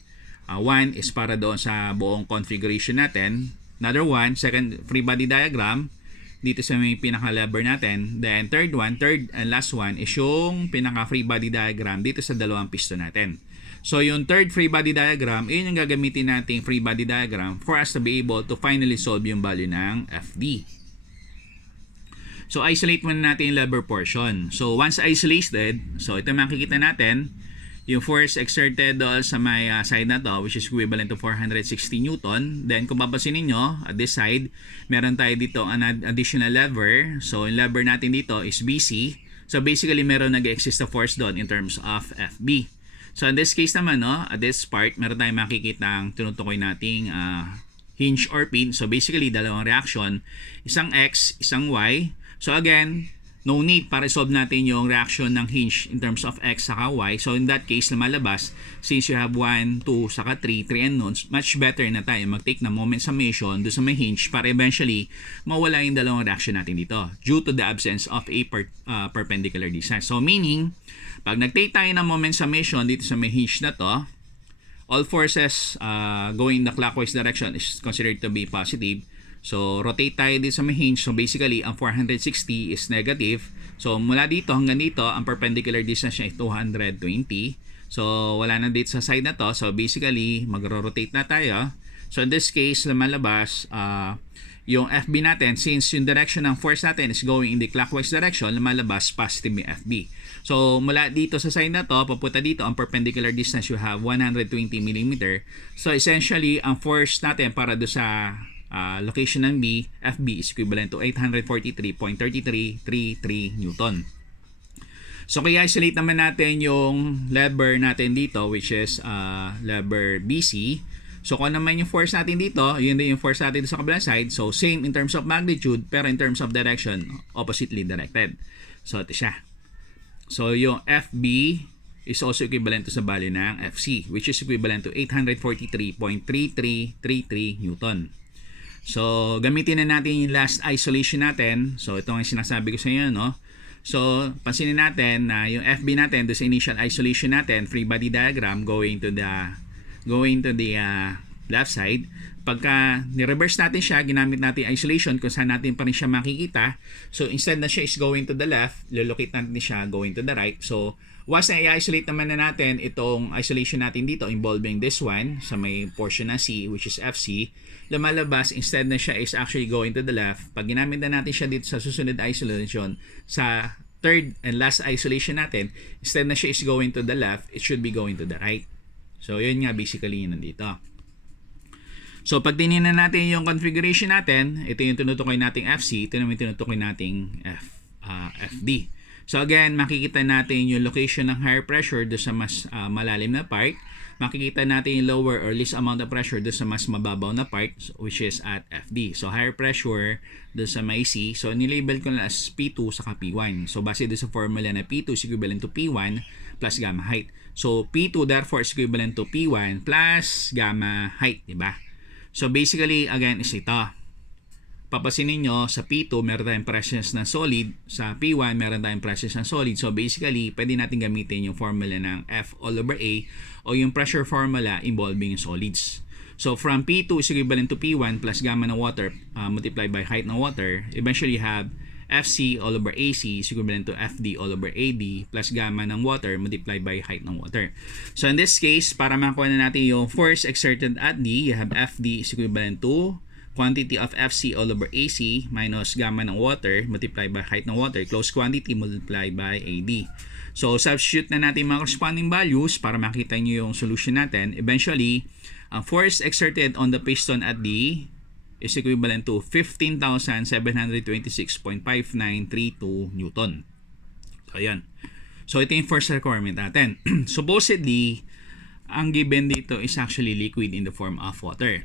One is para doon sa buong configuration natin. Another one, second free body diagram, dito sa may pinaka-lever natin. Then third and last one is yung pinaka-free body diagram dito sa dalawang piston natin. So yung third free body diagram, yun yung gagamitin nating free body diagram for us to be able to finally solve yung value ng FD. So isolate muna natin yung lever portion. So once isolated, so ito makikita natin, yung force exerted doon sa may side na to, which is equivalent to 460 Newton. Then kung papansin niyo at this side, meron tayo dito an additional lever. So yung lever natin dito is BC. So basically meron nag-exist na force doon in terms of FB. So in this case naman, at this part, meron tayong makikita ang tinutukoy nating hinge or pin. So basically dalawang reaction, isang X, isang Y. So again, no need para solve natin yung reaction ng hinge in terms of x saka y. So in that case, lumalabas, since you have 1, 2, saka 3 unknowns, much better na tayo mag-take ng moment summation doon sa may hinge para eventually mawala yung dalawang reaction natin dito due to the absence of a perpendicular distance. So meaning, pag nag-take tayo ng moment summation dito sa may hinge na to, all forces going in the clockwise direction is considered to be positive. So, rotate tayo dito sa may hinge. So, basically, ang 460 is negative. So, mula dito hanggang dito, ang perpendicular distance niya is 220. So, wala na dito sa side na to. So, basically, mag-rotate na tayo. So, in this case, lumalabas yung FB natin. Since yung direction ng force natin is going in the clockwise direction, lumalabas positive yung FB. So, mula dito sa side na to, papunta dito, ang perpendicular distance you have 120 mm. So, essentially, ang force natin para do sa location ng B, FB is equivalent to 843.3333 Newton. So, kaya isolate naman natin yung lever natin dito, which is lever BC. So, kung naman yung force natin dito, yun din yung force natin sa kabilang side. So, same in terms of magnitude, pero in terms of direction, oppositely directed. So, ito siya. So, yung FB is also equivalent to sa value ng FC, which is equivalent to 843.3333 Newton. So, gamitin na natin yung last isolation natin. So, ito ang sinasabi ko sa inyo, no? So, pansinin natin na yung FB natin, doon sa initial isolation natin, free body diagram going to the left side. Pagka ni-reverse natin siya, ginamit natin isolation kung saan natin pa rin siya makikita. So, instead na siya is going to the left, locate natin siya going to the right. So, once na i-isolate naman na natin itong isolation natin dito involving this one sa may portion na C, which is FC, lumalabas instead na siya is actually going to the left. Pag ginamit na natin siya dito sa susunod isolation, sa third and last isolation natin, instead na siya is going to the left, it should be going to the right. So, yun nga basically yun nandito. So, pag tinignan natin yung configuration natin, ito yung tinutukoy nating FC, ito naman tinutukoy nating FD. So, again, makikita natin yung location ng higher pressure doon sa mas malalim na part. Makikita natin yung lower or least amount of pressure doon sa mas mababaw na part, which is at FD. So, higher pressure doon sa may C. So, nilabel ko na as P2 saka P1. So, base doon sa formula na P2 is equivalent to P1 plus gamma height. So, P2 therefore is equivalent to P1 plus gamma height, diba? So, basically, again, is ito. Papasinin nyo, sa P2, meron tayong presence ng solid. Sa P1, meron tayong presence ng solid. So, basically, pwede natin gamitin yung formula ng F all over A o yung pressure formula involving solids. So, from P2 is equivalent to P1 plus gamma ng water multiplied by height ng water. Eventually, you have FC all over AC is equivalent to FD all over AD plus gamma ng water multiplied by height ng water. So, in this case, para makuha na natin yung force exerted at D, you have FD is equivalent to quantity of FC all over AC minus gamma ng water multiplied by height ng water, close quantity multiplied by AD. So, substitute na natin mga corresponding values para makita nyo yung solution natin. Eventually, ang force exerted on the piston at D is equivalent to 15,726.5932 Newton. So, ayan. So, ito yung first requirement natin. Supposedly, ang given dito is actually liquid in the form of water.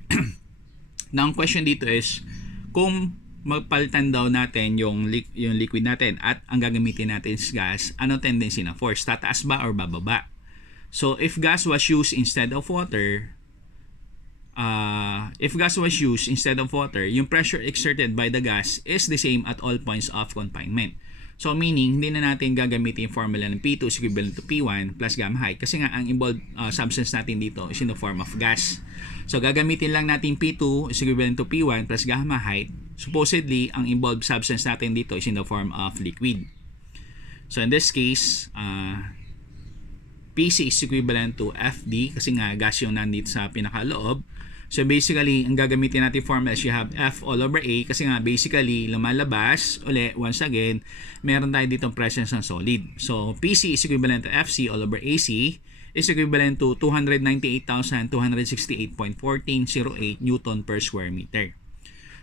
Now, ang question dito is, kung magpalitan daw natin yung liquid natin at ang gagamitin natin is gas, ano tendency ng force? Tataas ba or bababa? So, if gas was used instead of water, yung pressure exerted by the gas is the same at all points of confinement. So, meaning, hindi na natin gagamitin yung formula ng P2 is equivalent to P1 plus gamma height kasi nga ang involved substance natin dito is in the form of gas. So, gagamitin lang natin P2 is equivalent to P1 plus gamma height. Supposedly, ang involved substance natin dito is in the form of liquid. So, in this case, PC is equivalent to FD kasi nga gas yung nandito sa pinakaloob. So, basically, ang gagamitin natin formula is you have F all over A kasi nga basically lumalabas, once again, meron tayo ditong presence ng solid. So, PC is equivalent to FC all over AC is equivalent to 298,268.1408 Newton per square meter.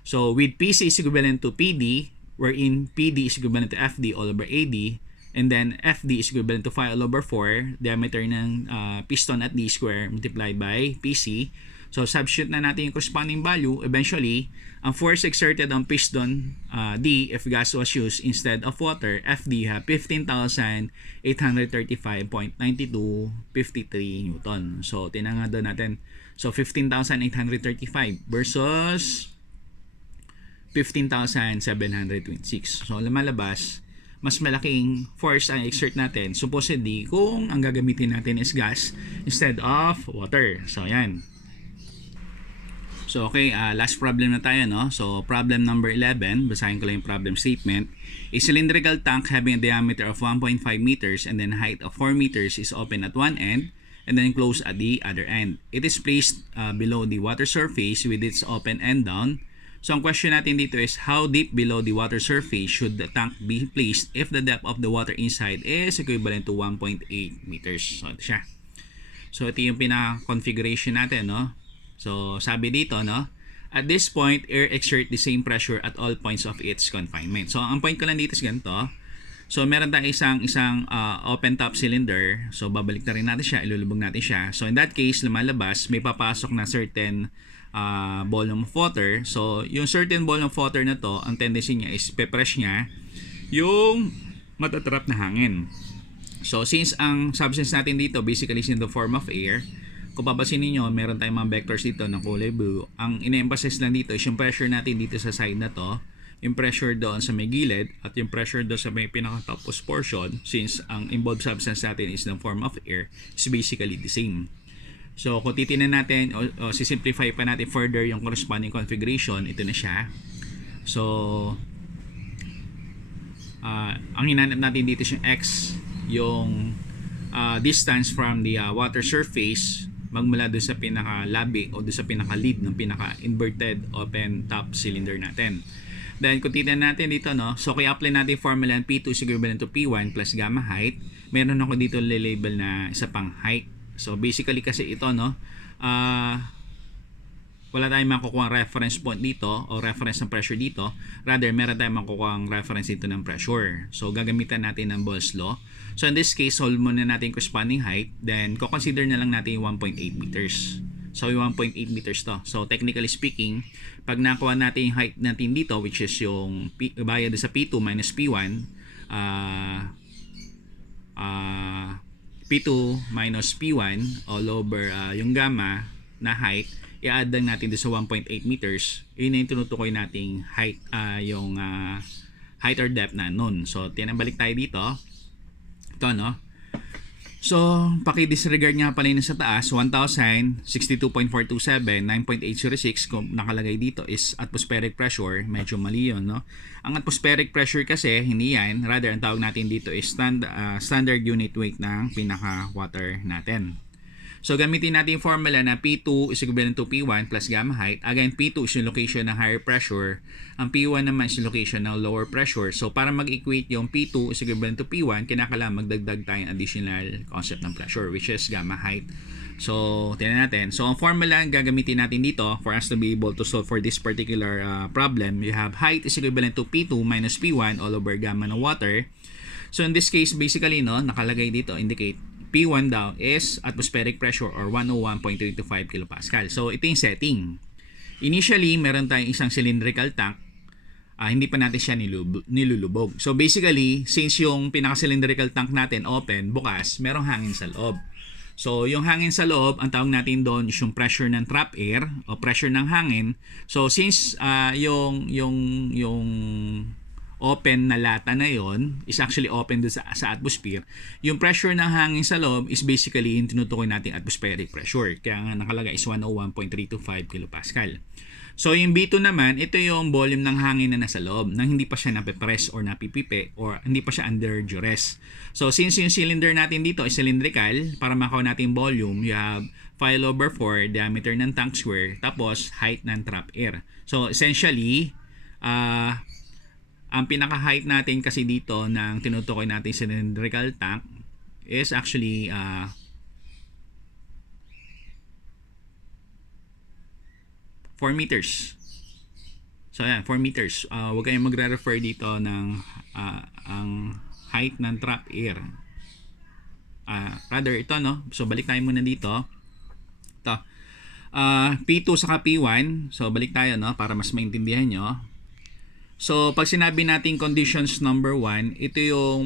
So, with PC is equivalent to PD, wherein PD is equivalent to FD all over AD, and then FD is equivalent to 5 all over 4, diameter ng piston at D square multiplied by PC. So substitute na natin yung corresponding value. Eventually, ang force exerted on piston D if gas was used instead of water, FD have 15,835.9253 Newton. So tinanga doon natin. So 15,835 versus 15,726. So lumalabas, mas malaking force ang exert natin supposedly kung ang gagamitin natin is gas instead of water. So yan. So okay, last problem na tayo, no? So problem number 11, basahin ko lang yung problem statement. A cylindrical tank having a diameter of 1.5 meters and then height of 4 meters is open at one end and then closed at the other end. It is placed below the water surface with its open end down. So ang question natin dito is how deep below the water surface should the tank be placed if the depth of the water inside is equivalent to 1.8 meters. So ito siya. So ito yung pinaka-configuration natin, no? So sabi dito, no? At this point, air exert the same pressure at all points of its confinement. So ang point ko lang dito is ganito. So meron tayong isang open top cylinder. So babalik na rin natin siya, ilulubog natin siya. So in that case, lumalabas, may papasok na certain volume of water. So yung certain volume of water na to, ang tendency niya is pe-press niya yung matatrap na hangin. So since ang substance natin dito basically is in the form of air, kung papasin niyo, meron tayong mga vectors dito ng kulay blue. Ang ine-emphasize lang dito is yung pressure natin dito sa side na to, yung pressure doon sa may gilid, at yung pressure doon sa may pinaka-topmost portion, since ang involved substance natin is in the form of air, is basically the same. So kung titingnan natin o sisimplify pa natin further yung corresponding configuration, ito na siya. So ang hinanap natin dito is yung x, yung distance from the water surface magmula doon sa pinaka-labi o doon sa pinaka-lid ng pinaka-inverted open top cylinder natin. Then kung titingnan natin dito, no, so kaya apply natin formula P2 is equivalent to P1 plus gamma height. Meron ako dito label na isa pang height. So basically kasi ito, no, wala tayong makukuha reference point dito o reference ng pressure dito. Rather, meron tayong makukuha reference dito ng pressure. So gagamitan natin ng Boyle's law. So in this case, solve muna natin corresponding height. Then consider na lang natin yung 1.8 meters. So yung 1.8 meters to. So technically speaking, pag nakuha natin yung height natin dito, which is yung bayad sa P2 minus P1, P2 minus P1 all over yung gamma na height, i-add lang natin dito sa 1.8 meters. Yun na yung tinutukoy nating height, yung height or depth na nun. So tinabalik tayo dito. Ito, no? So, paki-disregard nga pala yun sa taas, 1,062.427, 9.806 kung nakalagay dito is atmospheric pressure. Medyo mali yun, no? Ang atmospheric pressure kasi, hindi yan. Rather, ang tawag natin dito is standard unit weight ng pinaka-water natin. So, gamitin natin yung formula na P2 is equivalent to P1 plus gamma height. Again, P2 is yung location ng higher pressure. Ang P1 naman is yung location ng lower pressure. So, para mag-equate yung P2 is equivalent to P1, kinakailangan magdagdag tayong additional concept ng pressure, which is gamma height. So, tingnan natin. So, ang formula ang gagamitin natin dito for us to be able to solve for this particular problem, you have height is equivalent to P2 minus P1 all over gamma ng water. So, in this case, basically, no, nakalagay dito, indicate P1 daw is atmospheric pressure or 101.325 kilopascal. So, ito yung setting. Initially, meron tayong isang cylindrical tank. Hindi pa natin siya nilulubog. So, basically, since yung pinaka-cylindrical tank natin open, bukas, merong hangin sa loob. So, yung hangin sa loob, ang tawag natin doon is yung pressure ng trap air o pressure ng hangin. So, since yung open na lata na yon is actually open doon sa atmosphere, yung pressure ng hangin sa loob is basically yung tinutukoy nating atmospheric pressure. Kaya nga nakalagay is 101.325 kilopascal. So yung B2 naman, ito yung volume ng hangin na nasa loob nang hindi pa siya napipress or napipipe or hindi pa siya under duress. So since yung cylinder natin dito is cylindrical, para makuha natin volume, you have 5 over 4 diameter ng tank square tapos height ng trap air. So essentially, ang pinaka-height natin kasi dito ng tinutukoy natin cylindrical tank is actually 4 meters. So ayan, 4 meters. Huwag kayong magre-refer dito ng ang height ng trap air. Rather ito, no? So balik tayo muna dito. Ito. P2 saka P1. So balik tayo, no, para mas maintindihan nyo. So pag sinabi natin conditions number 1, ito yung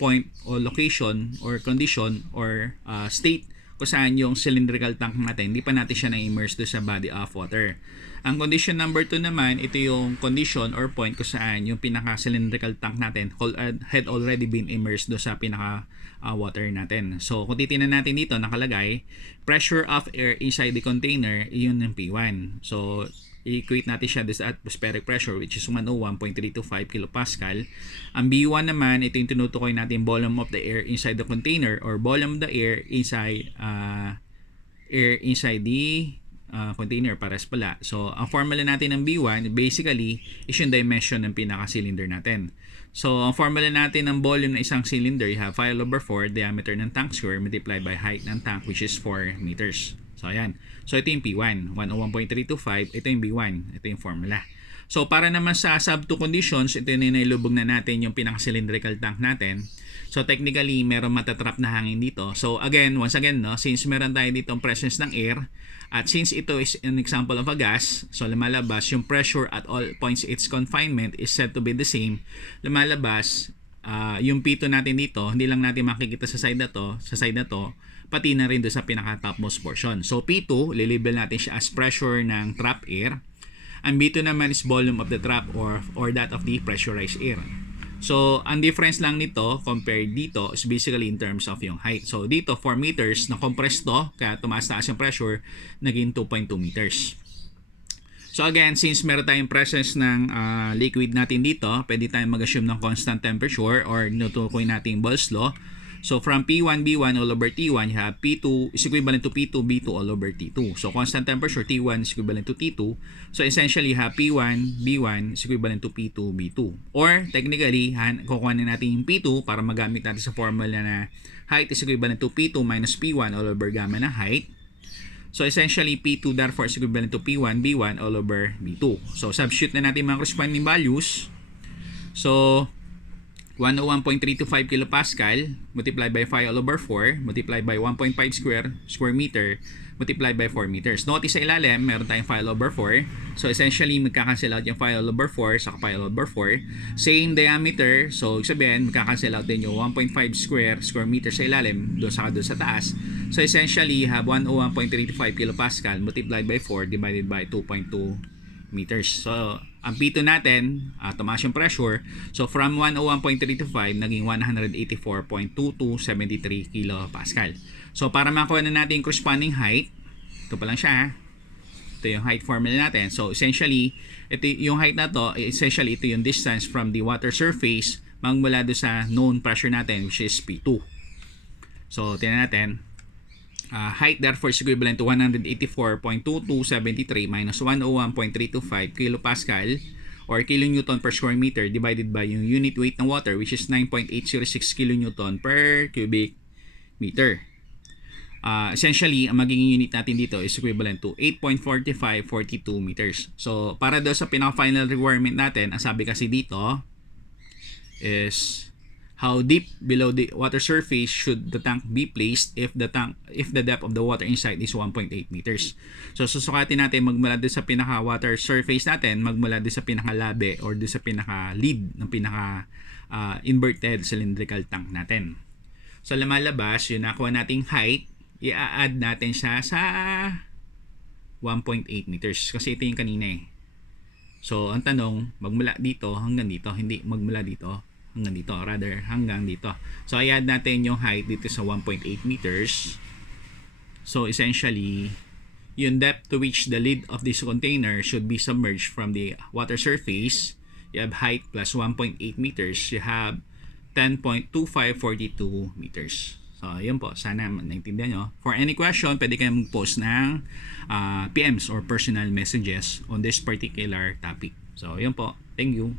point o location or condition or state kung saan yung cylindrical tank natin, hindi pa natin siya na-immerse doon sa body of water. Ang condition number 2 naman, ito yung condition or point kung saan yung pinaka-cylindrical tank natin had already been immersed doon sa pinaka-water natin. So kung titingnan natin dito, nakalagay, pressure of air inside the container, yun yung P1. So i-equate natin siya sa atmospheric pressure, which is 101.325 kilopascal. Ang B1 naman, ito yung tinutukoy natin volume of the air inside the container or volume of the air inside the container, pares pala. So ang formula natin ng B1 basically is yung dimension ng pinaka-cylinder natin. So ang formula natin ng volume ng isang cylinder, you have 5 over 4 diameter ng tank square multiplied by height ng tank, which is 4 meters. So ayan. So ito yung P1, 101.325, ito yung B1, ito yung formula. So para naman sa sub 2 conditions, ito yung nilubog na natin yung pinaka-cylindrical tank natin. So technically, meron matatrap na hangin dito. So again, once again, no, since meron tayo dito ang presence ng air, at since ito is an example of a gas, so lumalabas yung pressure at all points its confinement is said to be the same. Lumalabas yung P2 natin dito, hindi lang natin makikita sa side na to, pati na rin doon sa pinaka-topmost portion. So P2, lilabel natin siya as pressure ng trap air. Ang B2 naman is volume of the trap or that of the pressurized air. So ang difference lang nito compared dito is basically in terms of yung height. So dito 4 meters na compressed to, kaya tumaas-taas yung pressure, naging 2.2 meters. So again, since meron tayong presence ng liquid natin dito, pwede tayong mag-assume ng constant temperature or nutukoy natin Boyle's law. So from P1, B1 all over T1, you have P2 is equivalent to P2, B2 all over T2. So constant temperature, T1 is equivalent to T2. So essentially, you have P1, B1 is equivalent to P2, B2. Or technically, kukuha na natin yung P2 para magamit natin sa formula na height is equivalent to P2 minus P1 all over gamma na height. So essentially, P2 therefore is equivalent to P1, B1 all over B2. So substitute na natin mga corresponding values. So 101.325 kilopascal multiplied by 5 all over 4 multiplied by 1.5 square meter multiplied by 4 meters. Notice sa ilalim, meron tayong 5 all over 4. So essentially, magkakancel out yung 5 all over 4 sa 5 all over 4. Same diameter. So sabihin, magkakancel out din yung 1.5 square meter sa ilalim doon sa taas. So essentially, you have 101.325 kilopascal multiplied by 4 divided by 2.2 meters. So ang P2 natin, tumaas yung pressure. So from 101.325 naging 184.2273 kilopascal. So para makuha na natin yung corresponding height, ito pa lang siya. Ito yung height formula natin. So essentially, ito yung height na to, essentially ito yung distance from the water surface magmula do sa known pressure natin, which is P2. So tingnan natin. Height therefore is equivalent to 184.2273 minus 101.325 kilopascal or kilonewton per square meter divided by yung unit weight ng water, which is 9.806 kilonewton per cubic meter. Essentially, ang magiging unit natin dito is equivalent to 8.4542 meters. So para daw sa pinaka-final requirement natin, ang sabi kasi dito is how deep below the water surface should the tank be placed if the depth of the water inside is 1.8 meters. So susukatin natin magmula doon sa pinaka water surface natin, magmula doon sa pinaka labe or doon sa pinaka lid ng pinaka inverted cylindrical tank natin. So lumalabas yung nakuha nating height, i-add natin siya sa 1.8 meters kasi ito yung kanina eh. So ang tanong, magmula dito hanggang dito, hindi magmula dito hanggang dito, rather hanggang dito. So i-add natin yung height dito sa 1.8 meters. So essentially, yung depth to which the lid of this container should be submerged from the water surface, you have height plus 1.8 meters, you have 10.2542 meters. So yun po, sana naintindihan nyo. For any question, pwede kayo mag-post ng PMs or personal messages on this particular topic. So yun po, thank you.